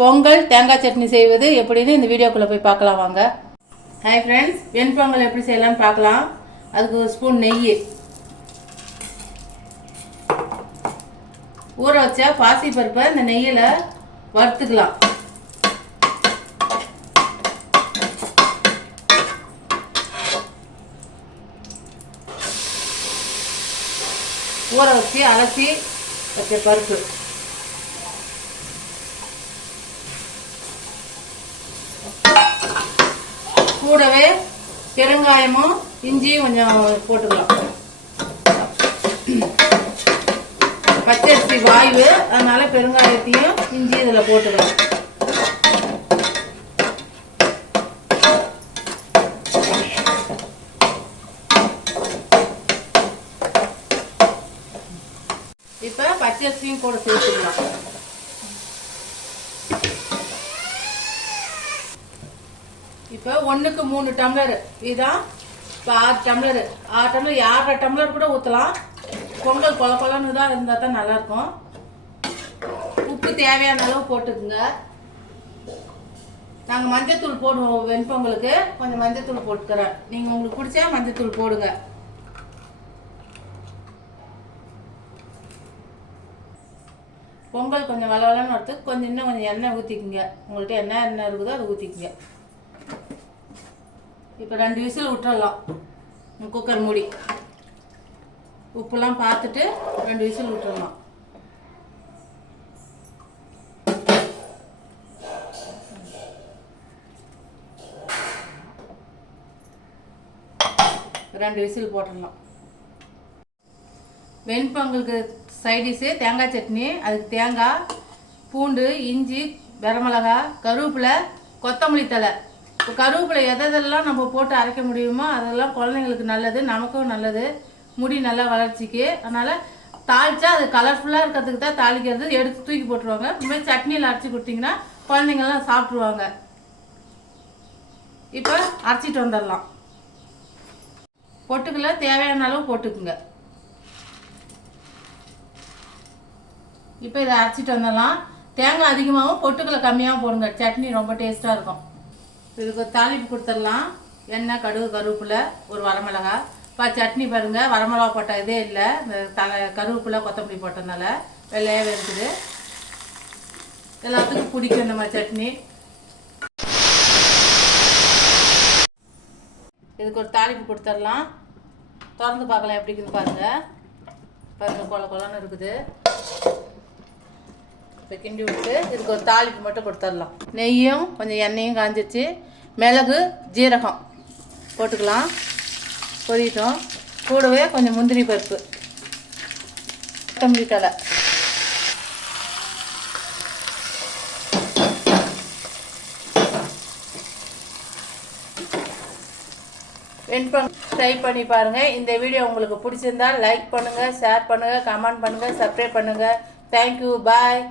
பொங்கல் தேங்காய் சட்னி செய்வது எப்படின்னு இந்த வீடியோக்குள்ளே போய் பார்க்கலாம் வாங்க. ஹாய் ஃப்ரெண்ட்ஸ், வெண்பொங்கல் எப்படி செய்யலாம்னு பார்க்கலாம். அதுக்கு ஒரு ஸ்பூன் நெய், ஊற வச்ச பாசி பருப்பை இந்த நெய்யில் வறுத்துக்கலாம். ஊற வச்சு அலசி வச்ச பருப்பு, கூடவே பெருங்காயமும் இஞ்சியும் கொஞ்சம் போட்டுக்கலாம். பச்சரிசி வாய்வு, அதனால பெருங்காயத்தையும் இஞ்சியும் இதில் போட்டுக்கலாம். இப்போ பச்சரிசியும் கூட சேர்த்துக்கலாம். இப்போ 1க்கு 3 டம்ளர், இதுதான் இப்போ 6 டம்ளர். 6 டம்ளர் 6 டம்ளர் கூட ஊற்றலாம். பொங்கல் கொல கொலன்னு தான் இருந்தால் தான் நல்லாயிருக்கும். உப்பு தேவையான அளவு போட்டுக்குங்க. நாங்கள் மஞ்சத்தூள் போடுவோம் வெண்பொங்கலுக்கு, கொஞ்சம் மஞ்சத்தூள் போட்டுக்கிறேன். நீங்கள் உங்களுக்கு பிடிச்சா மஞ்சத்தூள் போடுங்க. பொங்கல் கொஞ்சம் வளவலன்னு வரத்துக்கு இன்னும் கொஞ்சம் எண்ணெய் ஊற்றிக்குங்க. உங்கள்கிட்ட எண்ணெய் இருக்குதோ அதை ஊற்றிக்குங்க. இப்போ 2 விசில் விட்டுறலாம். குக்கர் மூடி உப்புலாம் பார்த்துட்டு 2 விசில் விட்டுறலாம். ரெண்டு விசில் போட்டுடலாம். வெண்பொங்கலுக்கு சைடிஷு தேங்காய் சட்னி. அதுக்கு தேங்காய், பூண்டு, இஞ்சி, வரமிளகா, கருவேப்பிலை, கொத்தமல்லி தழை. இப்போ கருவேப்பிலை எதெல்லாம் நம்ம போட்டு அரைக்க முடியுமோ அதெல்லாம் குழந்தைங்களுக்கு நல்லது, நமக்கும் நல்லது, முடி நல்லா வளர்ச்சிக்கு. அதனால் தாளிச்சா அது கலர்ஃபுல்லாக இருக்கிறதுக்கு தான் தாளிக்கிறது. எடுத்து தூக்கி போட்டுருவாங்க. இதுமாதிரி சட்னியில் அரைச்சி கொடுத்தீங்கன்னா குழந்தைங்கள்லாம் சாப்பிட்ருவாங்க. இப்போ அரைச்சிட்டு வந்துடலாம். பொட்டுக்கல தேவையான அளவு போட்டுக்குங்க. இப்போ இதை அரைச்சிட்டு வந்துடலாம். தேங்காய் அதிகமாகவும் பொட்டுக்கலை கம்மியாகவும் போடுங்க. சட்னி ரொம்ப டேஸ்ட்டாக இருக்கும். இதுக்கு ஒரு தாளிப்பு கொடுத்துடலாம். எண்ணெய், கடுகு, கருவேப்பிலை, ஒரு வரமிளகா. இப்போ சட்னி பாருங்கள், வரமிளகா போட்ட இதே இல்லை. இந்த கருவேப்பிலை, கொத்தமல்லி போட்டதுனால வெள்ளையாகவே இருக்குது. எல்லாத்துக்கும் பிடிக்கும் இந்த மாதிரி சட்னி. இதுக்கு ஒரு தாளிப்பு கொடுத்துடலாம். திறந்து பார்க்கலாம் எப்படி இருக்குன்னு பாருங்கள். பாருங்கள், கொல கொலன்னு இருக்குது. இப்போ கிண்டி விட்டு இதுக்கு ஒரு தாளிப்பு மட்டும் கொடுத்துடலாம். நெய்யும் கொஞ்சம் எண்ணெயும் காஞ்சிச்சு. மிளகு, ஜீரகம் போட்டுக்கலாம். பொரியட்டும். கூடவே கொஞ்சம் முந்திரி பருப்பு, கொத்தமல்லி தழை. வெண்பொங்கல் ட்ரை பண்ணி பாருங்கள். இந்த வீடியோ உங்களுக்கு பிடிச்சிருந்தா லைக் பண்ணுங்கள், ஷேர் பண்ணுங்கள், கமெண்ட் பண்ணுங்கள், சப்ஸ்கிரைப் பண்ணுங்கள். தேங்க்யூ, பாய்.